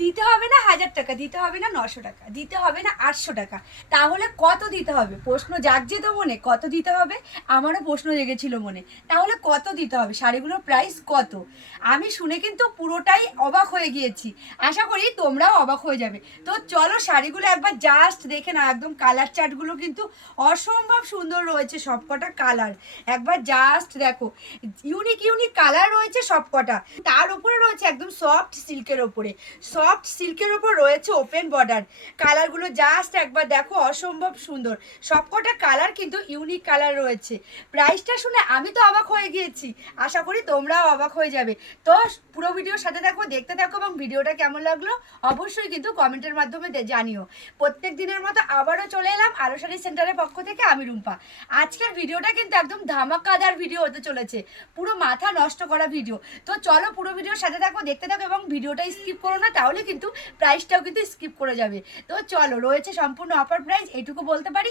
দিতে হবে না 1000 টাকা, দিতে হবে না 900 টাকা, দিতে হবে না 800 টাকা, তাহলে কত দিতে হবে? প্রশ্ন জাগছে তো মনে, কত দিতে হবে? আমারও প্রশ্ন জেগেছিল মনে। তাহলে কত দিতে হবে? শাড়িগুলোর প্রাইস কত? আমি শুনে কিন্তু পুরোটাই অবাক হয়ে গিয়েছি। আশা করি তোমরাও অবাক হয়ে যাবে। তো চলো শাড়িগুলো একবার জাস্ট দেখে না, একদম কালার চার্টগুলো কিন্তু অসম্ভব সুন্দর রয়েছে সবকটা কালার। একবার জাস্ট দেখো, ইউনিক ইউনিক কালার রয়েছে সবকটা। তার উপরে রয়েছে একদম সফট সিল্কের ওপরে, সফট সিল্কের ওপর রয়েছে ওপেন বর্ডার। কালারগুলো জাস্ট একবার দেখো, অসম্ভব সুন্দর। সবকটা কালার কিন্তু ইউনিক কালার রয়েছে। প্রাইসটা শুনে আমি তো অবাক হয়ে গিয়েছি, আশা করি তোমরাও অবাক হয়ে যাবে। তো পুরো ভিডিওর সাথে থাকো, দেখতে থাকো, এবং ভিডিওটা কেমন লাগলো অবশ্যই কিন্তু কমেন্টের মাধ্যমে জানিও। প্রত্যেক দিনের মতো আবারও চলে এলাম আরো শাড়ি সেন্টারের পক্ষ থেকে, আমি রুম্পা। আজকের ভিডিওটা কিন্তু একদম ধামাকাদার ভিডিও হতে চলেছে, পুরো মাথা নষ্ট করা ভিডিও। তো চলো পুরো ভিডিওর সাথে থাকো, দেখতে থাকো, এবং ভিডিওটা স্কিপ করো না, তাহলে কিন্তু প্রাইসটাও কিন্তু স্কিপ করে যাবে। তো চলো, রয়েছে সম্পূর্ণ অফার প্রাইস, এটুকু বলতে পারি।